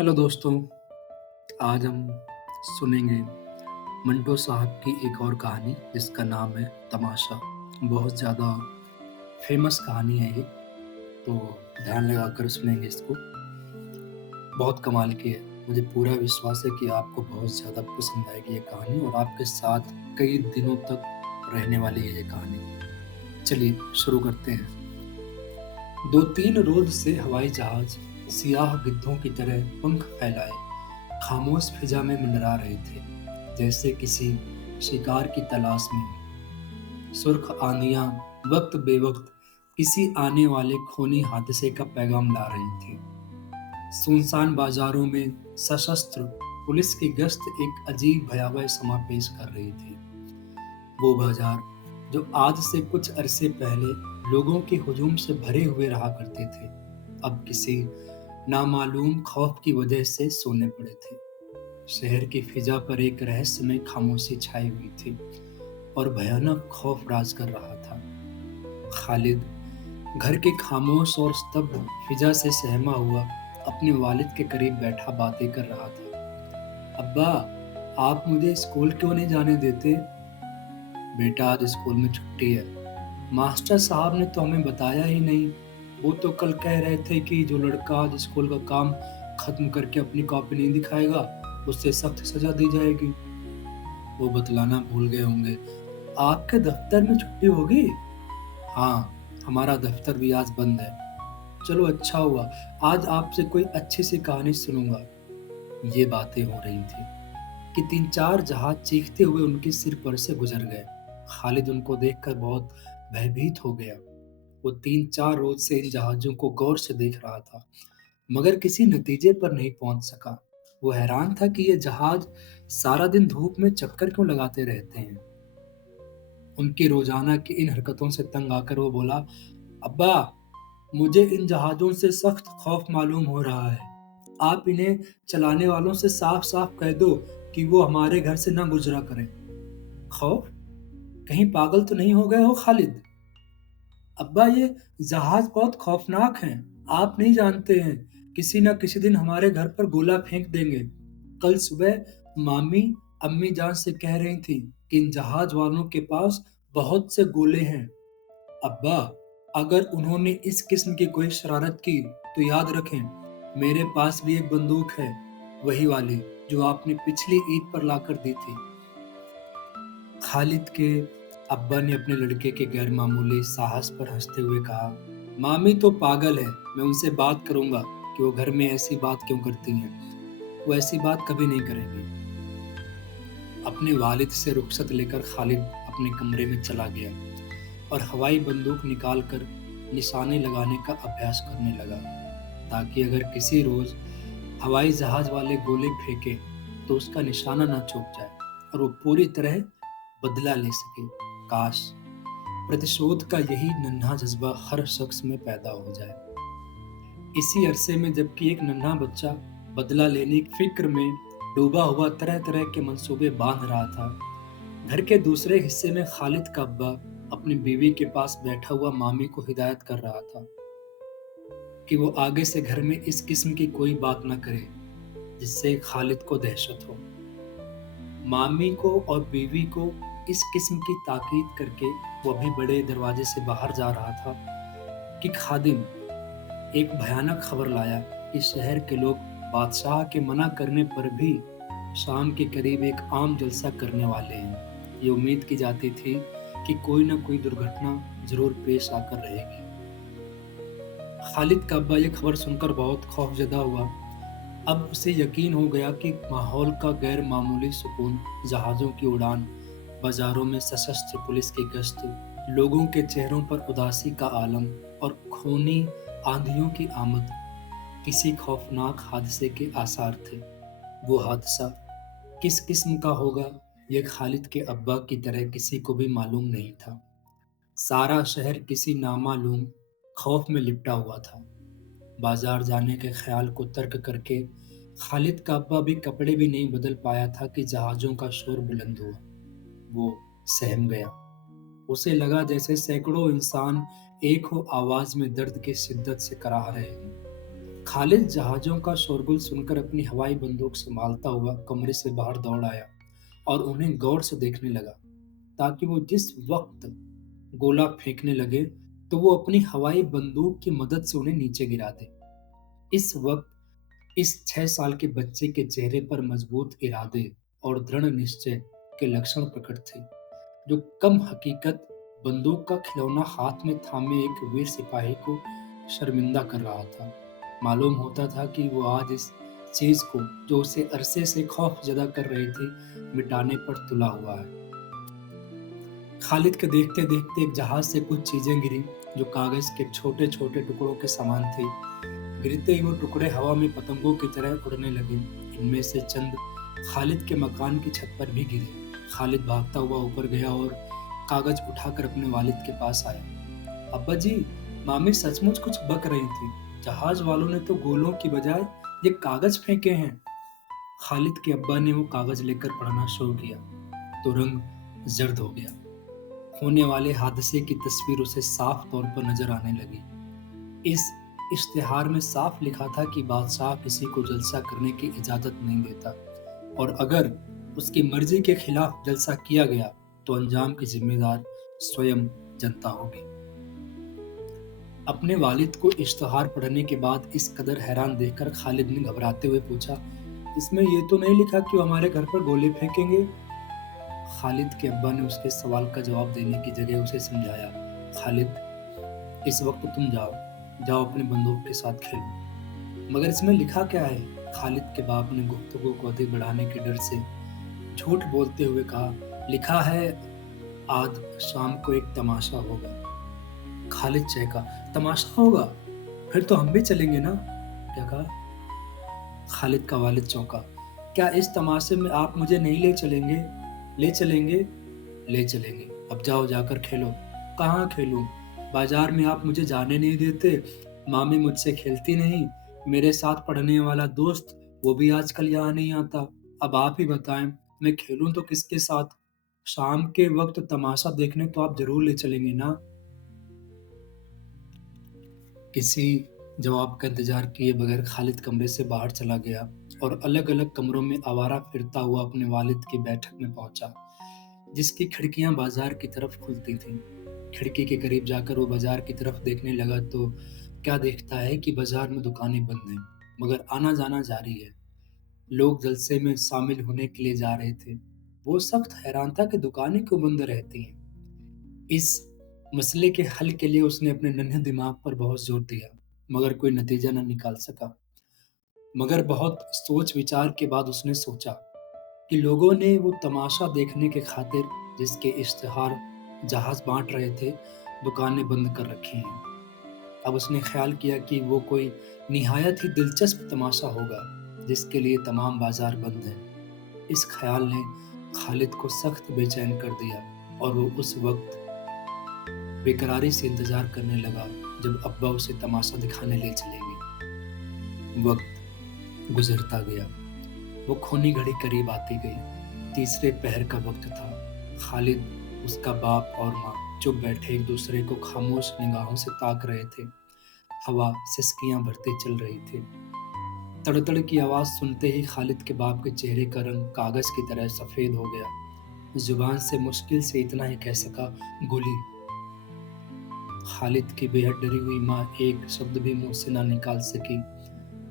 Hello दोस्तों, आज हम सुनेंगे मंटो साहब की एक और कहानी जिसका नाम है तमाशा। बहुत ज़्यादा फेमस कहानी है ये, तो ध्यान लगाकर सुनेंगे इसको। बहुत कमाल की है। मुझे पूरा विश्वास है कि आपको बहुत ज़्यादा पसंद आएगी ये कहानी और आपके साथ कई दिनों तक रहने वाली है ये कहानी। चलिए शुरू करते हैं। 2-3 रोज से हवाई जहाज सियाह गिद्धों की तरह पंख फैलाए खामोश फिजा में मंडरा रहे थे, जैसे किसी शिकार की तलाश में। सुर्ख आंधियां वक्त बेवक्त किसी आने वाले खूनी हादसे का पैगाम ला रही थी। सुनसान बाजारों में सशस्त्र पुलिस की गश्त एक अजीब भयावह समा पेश कर रही थी। वो बाजार जो आज से कुछ अरसे पहले लोगों के हुजूम से भरे हुए रहा करते थे, अब किसी नामालूम खौफ की वजह से सोने पड़े थे। शहर की फिजा पर एक रहस्यमय खामोशी छाई हुई थी और भयानक खौफ राज कर रहा था। खालिद घर के खामोश और स्तब्ध फिजा से सहमा हुआ अपने वालिद के करीब बैठा बातें कर रहा था। अब्बा, आप मुझे स्कूल क्यों नहीं जाने देते? बेटा, आज स्कूल में छुट्टी है। मास्टर साहब ने तो हमें बताया ही नहीं। वो तो कल कह रहे थे कि जो लड़का आज स्कूल का काम खत्म करके अपनी कॉपी नहीं दिखाएगा, उसे सख्त सजा दी जाएगी। वो बतलाना भूल गए होंगे। आपके दफ्तर में छुट्टी होगी? हाँ, हमारा दफ्तर भी आज बंद है। चलो अच्छा हुआ, आज आपसे कोई अच्छी सी कहानी सुनूंगा। ये बातें हो रही थी कि 3-4 जहाज चीखते हुए उनके सिर पर से गुजर गए। खालिद उनको देखकर बहुत भयभीत हो गया। वो 3-4 रोज से इन जहाजों को गौर से देख रहा था, मगर किसी नतीजे पर नहीं पहुंच सका। वो हैरान था कि ये जहाज सारा दिन धूप में चक्कर क्यों लगाते रहते हैं। उनकी रोजाना की इन हरकतों से तंग आकर वो बोला, अब्बा, मुझे इन जहाजों से सख्त खौफ मालूम हो रहा है। आप इन्हें चलाने वालों से साफ साफ कह दो कि वो हमारे घर से ना गुजरा करें। खौफ? कहीं पागल तो नहीं हो गए हो खालिद? अब्बा, ये जहाज बहुत खौफनाक हैं। आप नहीं जानते हैं, किसी न किसी दिन हमारे घर पर गोला फेंक देंगे। कल सुबह मामी अम्मी जान से कह रही थी कि इन जहाज वालों के पास बहुत से गोले हैं। अब्बा, अगर उन्होंने इस किस्म की कोई शरारत की तो याद रखें, मेरे पास भी एक बंदूक है, वही वाली जो आपने पिछली ईद पर लाकर दी थी। खालिद के अब्बा ने अपने लड़के के गैर मामूली साहस पर हंसते हुए कहा, मामी तो पागल है। मैं उनसे बात करूंगा कि वो घर में ऐसी बात क्यों करती हैं। वो ऐसी बात कभी नहीं करेंगी। अपने वालिद से रुखसत लेकर खालिद अपने कमरे में चला गया और हवाई बंदूक निकालकर निशाने लगाने का अभ्यास करने लगा, ताकि अगर किसी रोज हवाई जहाज वाले गोले फेंके तो उसका निशाना ना चूक जाए और वो पूरी तरह बदला ले सके। काश प्रतिशोध का यही नन्हा जज्बा हर शख्स में पैदा हो जाए। इसी अरसे में जबकि एक नन्हा बच्चा बदला लेने की फिक्र में डूबा हुआ तरह तरह के मंसूबे बांध रहा था, घर के दूसरे हिस्से में खालिद का अब्बा अपनी बीवी के पास बैठा हुआ मामी को हिदायत कर रहा था कि वो आगे से घर में इस किस्म की कोई बात न करे जिससे खालिद को दहशत हो। मामी को और बीवी को इस किस्म की ताकीद करके वो अभी बड़े दरवाजे से बाहर जा रहा था कि खादिम एक भयानक खबर लाया कि शहर के लोग बादशाह के मना करने पर भी शाम के करीब एक आम जलसा करने वाले हैं। ये उम्मीद की जाती थी कि कोई न कोई दुर्घटना जरूर पेश आकर रहेगी। खालिद का अब्बा ये खबर सुनकर बहुत खौफजदा हुआ। अब उसे यकीन हो गया कि माहौल का गैर मामूली सुकून, जहाज़ों की उड़ान, बाजारों में सशस्त्र पुलिस की गश्त, लोगों के चेहरों पर उदासी का आलम और खूनी आंधियों की आमद किसी खौफनाक हादसे के आसार थे। वो हादसा किस किस्म का होगा, ये खालिद के अब्बा की तरह किसी को भी मालूम नहीं था। सारा शहर किसी नामालूम खौफ में लिपटा हुआ था। बाजार जाने के ख्याल को तर्क करके खालिद का अब्बा भी कपड़े भी नहीं बदल पाया था कि जहाज़ों का शोर बुलंद हुआ। वो सहम गया। उसे लगा जैसे सैकड़ों इंसान एक हो आवाज में दर्द की शिद्दत से कराह रहे हैं। खालिद जहाज़ों का शोरगुल सुनकर अपनी हवाई बंदूक संभालता हुआ कमरे से बाहर दौड़ आया और उन्हें गौर से देखने लगा, ताकि वो जिस वक्त गोला फेंकने लगे तो वो अपनी हवाई बंदूक की मदद से उन्हें नीचे गिरा दे। इस वक्त इस 6 साल के बच्चे के चेहरे पर मजबूत इरादे और दृढ़ निश्चय के लक्षण प्रकट थे, जो कम हकीकत बंदूक का खिलौना हाथ में थामे एक वीर सिपाही को शर्मिंदा कर रहा था। मालूम होता था कि वो आज इस चीज को, जो उसे अरसे से खौफ जदा कर रही थी, मिटाने पर तुला हुआ है। खालिद के देखते देखते एक जहाज से कुछ चीजें गिरी, जो कागज के छोटे छोटे टुकड़ों के समान थी। गिरते ही वो टुकड़े हवा में पतंगों की तरह उड़ने लगे। इनमें से चंद खालिद के मकान की छत पर भी गिरे। खालिद भागता हुआ ऊपर गया और कागज उठाकर अपने वालिद के पास आया। अब्बा जी, मामी सचमुच कुछ बक रही थी। जहाज वालों ने तो गोलों की बजाय ये कागज फेंके हैं। खालिद के अब्बा ने वो कागज लेकर पढ़ना शुरू किया तो रंग जर्द हो गया। होने वाले हादसे की तस्वीर उसे साफ तौर पर नजर आने लगी। इस इश्तिहार में साफ लिखा था कि बादशाह किसी को जलसा करने की इजाजत नहीं देता, और अगर उसकी मर्जी के खिलाफ जलसा किया गया तो अंजाम की जिम्मेदार स्वयं जनता होगी। अपने वालिद को इश्तिहार पढ़ने के बाद इस कदर हैरान देखकर खालिद ने घबराते हुए पूछा, इसमें यह तो नहीं लिखा कि वो हमारे घर पर गोले फेंकेंगे? खालिद के अब्बा ने उसके सवाल का जवाब देने की जगह उसे समझाया, खालिद, इस वक्त तुम जाओ जाओ अपने बंदूक के साथ खेलो। मगर इसमें लिखा क्या है? खालिद के बाप ने गुफ्तगू को अधिक बढ़ाने के डर से झूठ बोलते हुए कहा, लिखा है आज शाम को एक तमाशा होगा। खालिद चहका, तमाशा होगा? फिर तो हम भी चलेंगे ना? क्या कहा? खालिद का वालिद चौंका, क्या इस तमाशे में आप मुझे नहीं ले चलेंगे? ले चलेंगे, ले चलेंगे। अब जाओ जाकर खेलो। कहाँ खेलूं? बाजार में आप मुझे जाने नहीं देते, मामी मुझसे खेलती नहीं, मेरे साथ पढ़ने वाला दोस्त वो भी आजकल यहाँ नहीं आता। अब आप ही बताएं, मैं खेलूं तो किसके साथ? शाम के वक्त तमाशा देखने तो आप जरूर ले चलेंगे ना? किसी जवाब का इंतजार किए बगैर खालिद कमरे से बाहर चला गया और अलग अलग कमरों में आवारा फिरता हुआ अपने वालिद की बैठक में पहुंचा, जिसकी खिड़कियां बाजार की तरफ खुलती थीं। खिड़की के करीब जाकर वो बाजार की तरफ देखने लगा तो क्या देखता है कि बाजार में दुकानें बंद हैं, मगर आना जाना जारी है। लोग जलसे में शामिल होने के लिए जा रहे थे। वो सख्त हैरान था कि दुकानें क्यों बंद रहती हैं। इस मसले के हल के लिए उसने अपने नन्हे दिमाग पर बहुत जोर दिया, मगर कोई नतीजा न निकाल सका। मगर बहुत सोच विचार के बाद उसने सोचा कि लोगों ने वो तमाशा देखने के खातिर, जिसके इश्तिहार जहाज बांट रहे थे, दुकानें बंद कर रखी हैं। अब उसने ख्याल किया कि वो कोई निहायत ही दिलचस्प तमाशा होगा, जिसके लिए तमाम बाजार बंद हैं। इस ख्याल ने खालिद को सख्त बेचैन कर दिया और वो उस वक्त बेकरारी से इंतजार करने लगा जब अब्बा उसे तमाशा दिखाने ले चलेंगे। वक्त गुजरता गया। वो खूनी घड़ी करीब आती गई। तीसरे पहर का वक्त था। खालिद, उसका बाप और माँ चुप बैठे एक दूसरे को खामोश निगाहों से ताक रहे थे। हवा सिसकियां भरती चल रही थी। तड़तड़ की आवाज सुनते ही खालिद के बाप के चेहरे का रंग कागज की तरह सफेद हो गया। जुबान से मुश्किल से इतना ही कह सका, गोली। खालिद की बेहद डरी हुई माँ एक शब्द भी मुंह से ना निकाल सकी।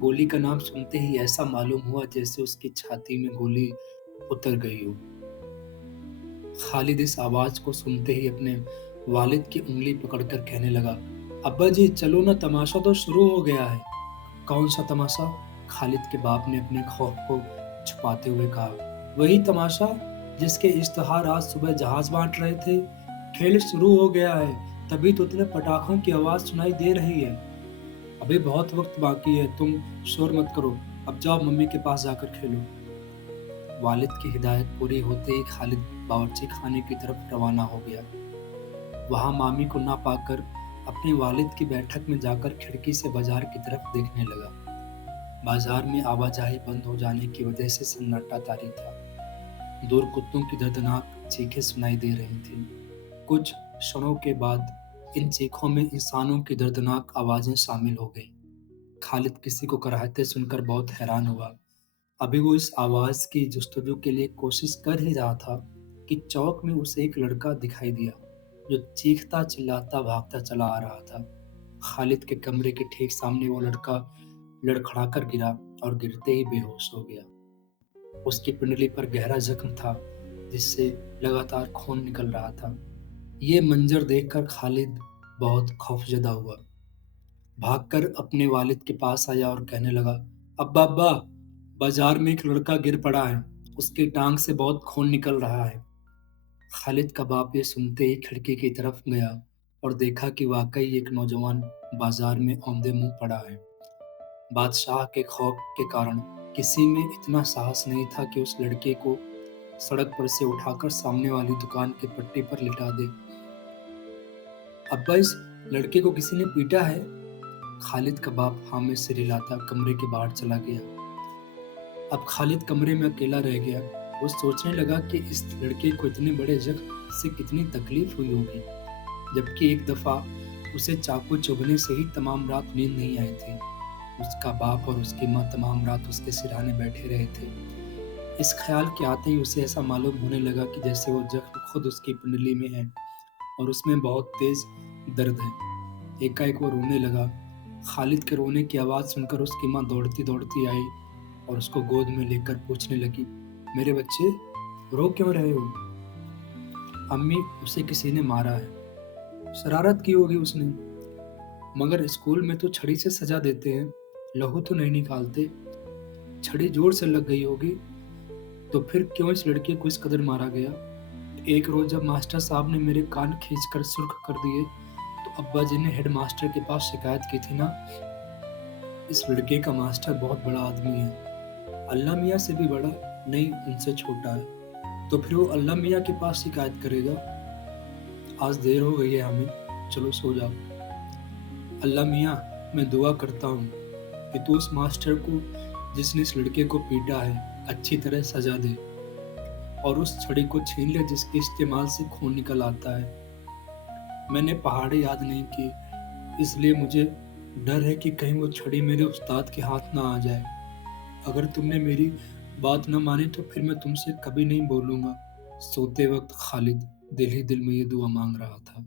गोली का नाम सुनते ही ऐसा मालूम हुआ जैसे उसकी छाती में गोली उतर गई हो। खालिद इस आवाज को सुनते ही अपने वालिद की उंगली पकड़कर कहने लगा, अब्बा जी चलो ना, तमाशा तो शुरू हो गया है। कौन सा तमाशा? खालिद के बाप ने अपने खौफ को छुपाते हुए कहा, वही तमाशा जिसके इश्तिहार आज सुबह जहाज बांट रहे थे। खेल शुरू हो गया है, तभी तो इतने पटाखों की आवाज सुनाई दे रही है। अभी बहुत वक्त बाकी है, तुम शोर मत करो, अब जाओ मम्मी के पास जाकर खेलो। वालिद की हिदायत पूरी होते ही खालिद बावर्ची खाने की तरफ रवाना हो गया। वहां मामी को ना पाकर अपने वालिद की बैठक में जाकर खिड़की से बाजार की तरफ देखने लगा। बाजार में आवाजाही बंद हो जाने की वजह से सन्नाटा तारी था। दूर कुत्तों की दर्दनाक चीखें सुनाई दे रही थीं। कुछ क्षणों के बाद इन चीखों में इंसानों की दर्दनाक आवाजें शामिल हो गईं। खालिद किसी को कराहते सुनकर बहुत हैरान हुआ। अभी वो इस आवाज़ की जुस्तजू के लिए कोशिश कर ही रहा था कि चौक में उसे एक लड़का दिखाई दिया, जो चीखता-चिल्लाता भागता चला आ रहा था। खालिद के कमरे के ठीक सामने वो लड़का लड़खड़ाकर गिरा और गिरते ही बेहोश हो गया। उसकी पिंडली पर गहरा जख्म था, जिससे लगातार खून निकल रहा था। ये मंजर देखकर खालिद बहुत खौफज़दा हुआ। भागकर अपने वालिद के पास आया और कहने लगा, अब्बा अब्बा, बाजार में एक लड़का गिर पड़ा है। उसकी टांग से बहुत खून निकल रहा है। खालिद का बाप ये सुनते ही खिड़की की तरफ गया और देखा कि वाकई एक नौजवान बाजार में औंधे मुंह पड़ा है। बादशाह के खौफ के कारण किसी में इतना साहस नहीं था कि उस लड़के को सड़क पर से उठाकर सामने वाली दुकान के पट्टी पर लिटा दे। अब्बा, इस लड़के को किसी ने पीटा है? खालिद का बाप हाँ में सिर हिलाता कमरे के बाहर चला गया। अब खालिद कमरे में अकेला रह गया। वो सोचने लगा कि इस लड़के को इतने बड़े जख्म से कितनी तकलीफ हुई होगी, जबकि एक दफा उसे चाकू चुभने से ही तमाम रात नींद नहीं आई थी। उसका बाप और उसकी माँ तमाम रात उसके सिरहाने बैठे रहे थे। इस ख्याल के आते ही उसे ऐसा मालूम होने लगा कि जैसे वो जख्म खुद उसकी कुंडली में है और उसमें बहुत तेज दर्द है। एकाएक वो रोने लगा। खालिद के रोने की आवाज़ सुनकर उसकी माँ दौड़ती-दौड़ती आई और उसको गोद में लेकर पूछने लगी, मेरे बच्चे, रो क्यों रहे हो? अम्मी, उसे किसी ने मारा है। शरारत की होगी उसने। मगर स्कूल में तो छड़ी से सजा देते हैं, लहू तो नहीं निकालते। छड़ी जोर से लग गई होगी। तो फिर क्यों इस लड़के को इस कदर मारा गया? एक रोज जब मास्टर साहब ने मेरे कान खींचकर सुर्ख कर दिए, तो अब्बा जी ने हेडमास्टर के पास शिकायत की थी ना। इस लड़के का मास्टर बहुत बड़ा आदमी है, अल्लाह मियाँ से भी बड़ा नहीं, उनसे छोटा है। तो फिर वो अल्लाह मियाँ के पास शिकायत करेगा। आज देर हो गई है हामिद, चलो सो जाओ। अल्लाह मियाँ, मैं दुआ करता हूँ कि तू उस मास्टर को जिसने इस लड़के को पीटा है अच्छी तरह सजा दे और उस छड़ी को छीन ले जिसके इस्तेमाल से खून निकल आता है। मैंने पहाड़े याद नहीं की, इसलिए मुझे डर है कि कहीं वो छड़ी मेरे उस्ताद के हाथ ना आ जाए। अगर तुमने मेरी बात न मानी तो फिर मैं तुमसे कभी नहीं बोलूंगा। सोते वक्त खालिद दिल ही दिल में ये दुआ मांग रहा था।